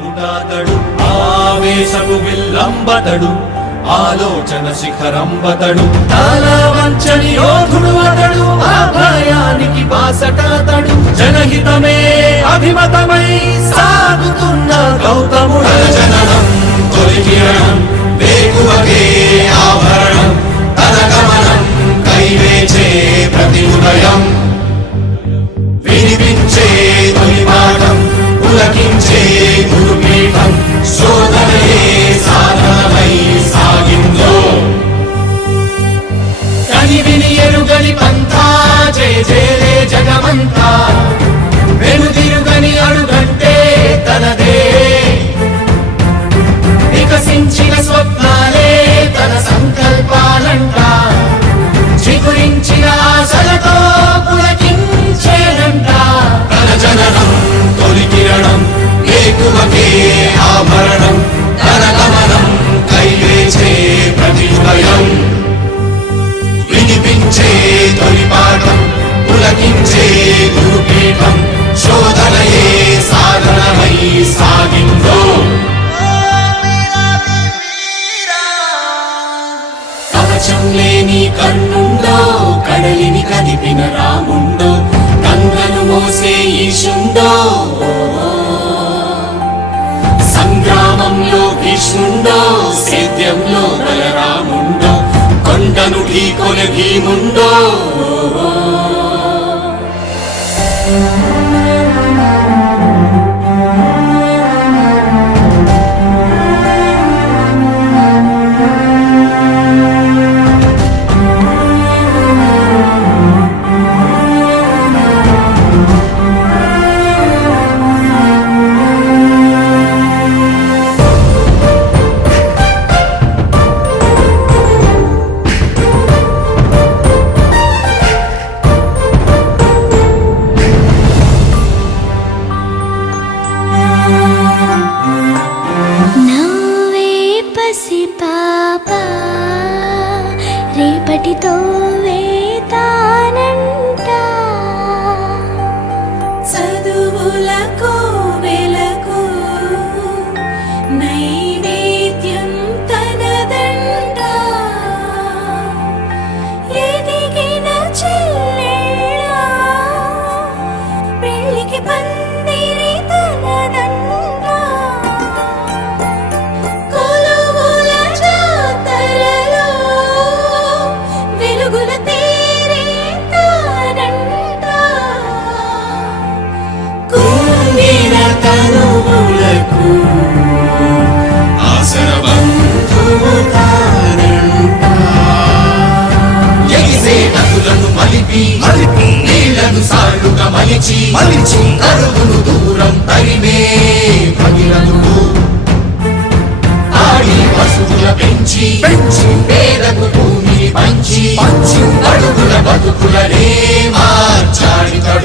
బాహుటాతడు ఆవేశపు విల్లంబతడు ఆలోచన శిఖరంబతడు తాళవంచని యోధుడు అతడు అభయానికి బాసటాతడు జనహితమే అభిమతమై సాగుతున్న గౌతముడు జననం తొలి కిరణం వేకువకే ఆభరణం తన గమనం కైవేచే ప్రతి ఉదయం వినిపించే తొలి పాఠం పులకించే గురుపీఠం శోధనయే సాధనమై సాగిందో కని విని ఎరుగని పంథా జయ జయలే జగమంతా వెనుదిరుగని అడుగంటే తనదే వికసించిన స్వప్నాలే తన సంకల్పాలంట చిగురించిన ఆశలతో పులకించేనంట తన జననం తొలి కిరణం వేకువకే ఆభరణం తన గమనం కైవేచే ప్రతి ఉదయం వినిపించే తొలి పాఠం పులకించే గురుపీఠం శోధనయే సాధనమై సాగిందో కవచం లేని కన్నుండో కడలిని కదిపిన రాముండో గంగను మోసే ఈశుండో సంగ్రామంలో భీష్ముండో సేద్యంలో బలరాముండో కొండను ఢీకొన భీముండో రేపటితో వేతానంట చదువులకు వెలకు నైవేద్యం తనదంట ఎదిగిన చెల్లెళ్ళ పెళ్ళికి పందిరి తనదంట కొలువుల జాతరలో వెలుగుల తేరే తానంట కుంగిన తనువులకు ఆసర బంధువు తానంట ఎగిసే నదులను మలిపి నీళ్లను సాళ్లుగా మలిచి కరువును దూరం తరిమే భగీరథుడు ఆడి పశువుల పెంచి పేదకు భూమిని పంచి అడుగుల బతుకులనే మార్చాడితడు